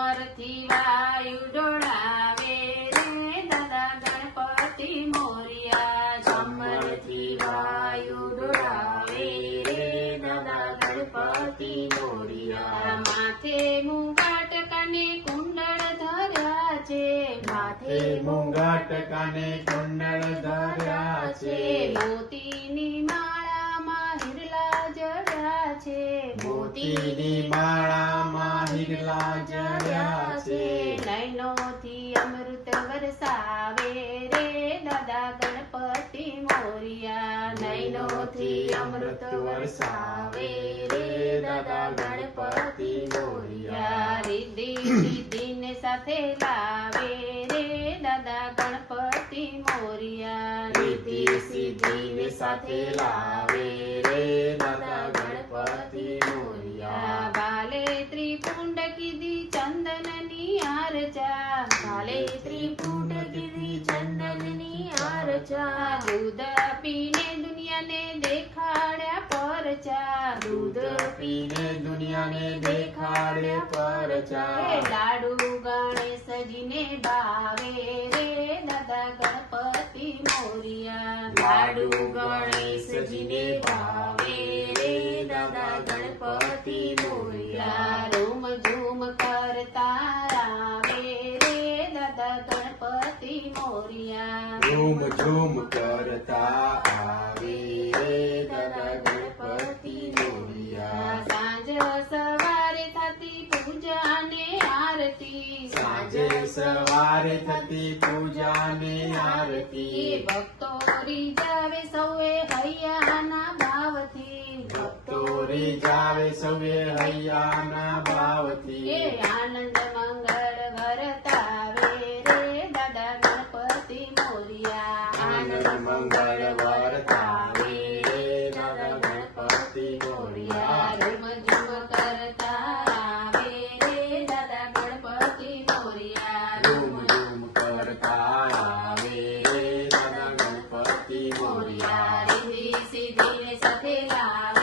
ઝુમરથી વાયુ ઢોળાવે રે દાદા ગણપતિ મોરિયા. ઝુમરથી વાયુ ઢોળાવે રે દાદા ગણપતિ મોરિયા. માથે મુંગાટ કાને કુંડળ ધર્યા છે, માથે મુંગાટ કાને કુંડળ ધર્યા છે, મોતીની માળામાં હિરલા જડ્યા છે, મોતીની માળામાં હિરલા જડ્યા છે. નયનોથી અમૃત વરસાવે રે દાદા ગણપતિ મોરિયા. નયનોથી અમૃત વરસાવે રે દાદા ગણપતિ મોરિયા. રિદ્ધિ સિદ્ધિને સાથે લાવે રે દાદા ગણપતિ મોરિયા. રિદ્ધિ સિદ્ધિને સાથે લાવે રે દાદા ગણપતિ મોરિયા. બાલે ત્રિપુંડ કીધી ચંદનની આરચા, બાલે ત્રિપુંડ કીધી ચંદનની આરચા. દૂધ પીને દુનિયાને દેખાડ્યા પરચા, દૂધ પીને દુનિયાને દેખાડે પરચા. લાડુ ગણેશજીને ભાવે રે દાદા ગણપતિ મોરિયા. લાડુ ગણેશજીને ભાવે રે દાદા ગણપતિ મોરિયા. રૂમ ઝૂમ કરતા આવે રે દાદા ગણપતિ મોરિયા. ઝૂમ ઝૂમ કરતા આવે રે દાદા ગણપતિ મોરિયા. સાંજ સવારે થતી પૂજા ને આરતી, સાંજે સવારે થતી પૂજા ને આરતી. ભક્તો રીઝાવે સૌએ હૈયાના ભાવથી, ભક્તો રીઝાવે સૌએ હૈયાના ભાવથી. આનંદ મંગળ વર્તાવે રે દાદા ગણપતિ મોરિયા. આનંદ મંગળ વર્તાવે રે દાદા ગણપતિ મોરિયા. રૂમ ઝૂમ કરતા આવે રે દાદા ગણપતિ મોરિયા. ઝૂમ ઝૂમ કરતા આવે રે દાદા ગણપતિ મોરિયા. રિદ્ધિ સિદ્ધિને સાથે લાવે